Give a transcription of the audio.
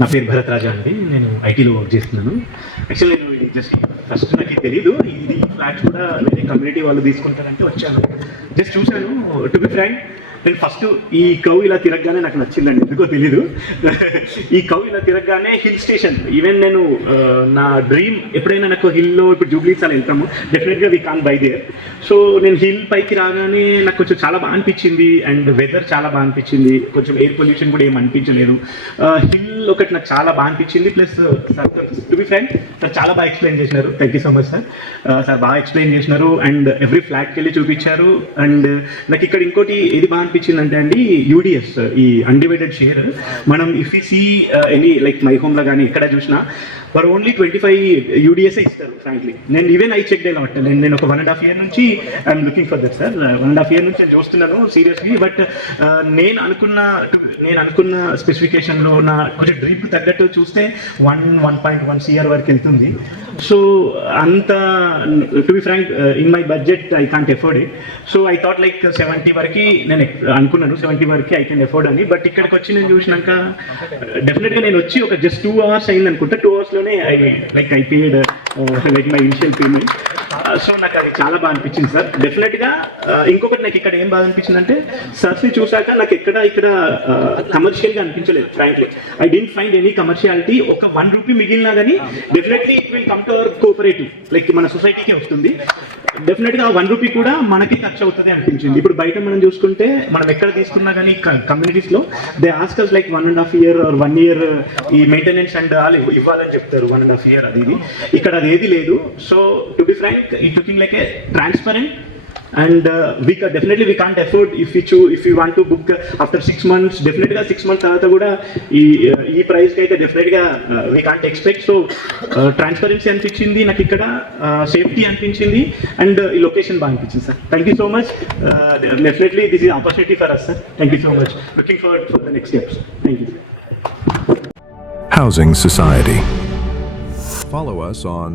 నా పేరు భరత్ రాజా అండి. నేను ఐటీలో వర్క్ చేస్తున్నాను. యాక్చువల్లీ నేను ఇది జస్ట్ ఫస్ట్ నాకు ఇది తెలీదు, ఇది ఫ్లాట్స్ కూడా వేరే కమ్యూనిటీ వాళ్ళు తీసుకుంటారంటే వచ్చాను, జస్ట్ చూశాను. టు బి ఫ్రాంక్, నేను ఫస్ట్ ఈ కౌ ఇలా తిరగగానే నాకు నచ్చిందండి, ఎందుకో తెలీదు. ఈ కౌ ఇలా తిరగగానే హిల్ స్టేషన్, ఈవెన్ నేను నా డ్రీమ్ ఎప్పుడైనా నాకు హిల్లో, ఇప్పుడు జూబ్లీస్ అలా వెళ్తాము, డెఫినెట్గా we can buy there. So నేను హిల్ పైకి రాగానే నాకు కొంచెం చాలా బాగా అనిపించింది, అండ్ వెదర్ చాలా బాగా అనిపించింది, కొంచెం ఎయిర్ పొల్యూషన్ కూడా ఏం అనిపించలేదు. హిల్ ఒకటి నాకు చాలా బాగా అనిపించింది. Plus sir, to be frank, sir చాలా బాగా ఎక్స్ప్లెయిన్ చేసినారు. Thank you so much sir. Sir బాగా ఎక్స్ప్లెయిన్ చేసినారు అండ్ ఎవ్రీ ఫ్లాట్కి వెళ్ళి చూపించారు. అండ్ నాకు ఇక్కడ ఇంకోటి ఏది బాగా అనిపించింది అంటే అండి, యూడిఎస్, ఈ అన్డివైడెడ్ షేర్. మనం if you see any like my హోమ్లో కానీ ఎక్కడ చూసినా ఫర్ ఓన్లీ 25 యూడిఎస్ఏ ఇస్తారు. ఫ్రాంక్లీ నేను ఈవెన్ ఐ చెక్ అనమాట. నేను ఒక 1.5 year నుంచి I'm looking for that sir. 1.5 year నుంచి నేను చూస్తున్నాను సీరియస్లీ. బట్ నేను అనుకున్న స్పెసిఫికేషన్లో నా కొంచెం డ్రీమ్ తగ్గట్టు చూస్తే 1.1 CR వరకు వెళ్తుంది. సో అంత, to be frank, in my budget I can't afford it. So I thought like 70 వరకు నేను అనుకున్నాను, 70 వరకు ఐ కెన్ ఎఫోర్డ్ అని. బట్ ఇక్కడికి వచ్చి నేను చూసినాక డెఫినెట్గా నేను వచ్చి ఒక జస్ట్ 2 hours అయింది అనుకుంటా. 2 hours I paid like my initial payment. So నాకు అది చాలా బాగా అనిపించింది సార్. డెఫినెట్గా ఇంకొకటి నాకు ఇక్కడ ఏం బాగా అనిపించింది అంటే, సర్స్ని చూసాక నాకు ఇక్కడ కమర్షియల్గా అనిపించలేదు. Frankly I didn't find any commerciality. ఒక 1 rupee మిగిలినా కానీ definitely it will come to our cooperative, like మన సొసైటీకి వస్తుంది. డెఫినెట్గా 1 rupee కూడా మనకి ఖర్చు అవుతుంది అనిపించింది. ఇప్పుడు బయట మనం చూసుకుంటే, మనం ఎక్కడ తీసుకున్నా కానీ కమ్యూనిటీస్లో they ask us like 1.5 year or 1 year ఈ మెయింటెనెన్స్ అండ్ ఇవ్వాలని చెప్తారు. 1.5 year అది ఇది. ఇక్కడ అది ఏది లేదు. So to be frank, it looking like a transparent. And we can't afford if we want to book after 6 months. Definitely 6 months తర్వాత కూడా ఈ ప్రైస్ కి అయితే డెఫినెట్గా we can't expect. So transparency అనిపించింది నాకు ఇక్కడ, సేఫ్టీ అనిపించింది, అండ్ ఈ లొకేషన్ బాగా అనిపించింది sir. Thank you so much. Definitely this is opportunity for us sir. Thank you so much. Looking forward for the next steps. Thank you. Housing Society. Follow us on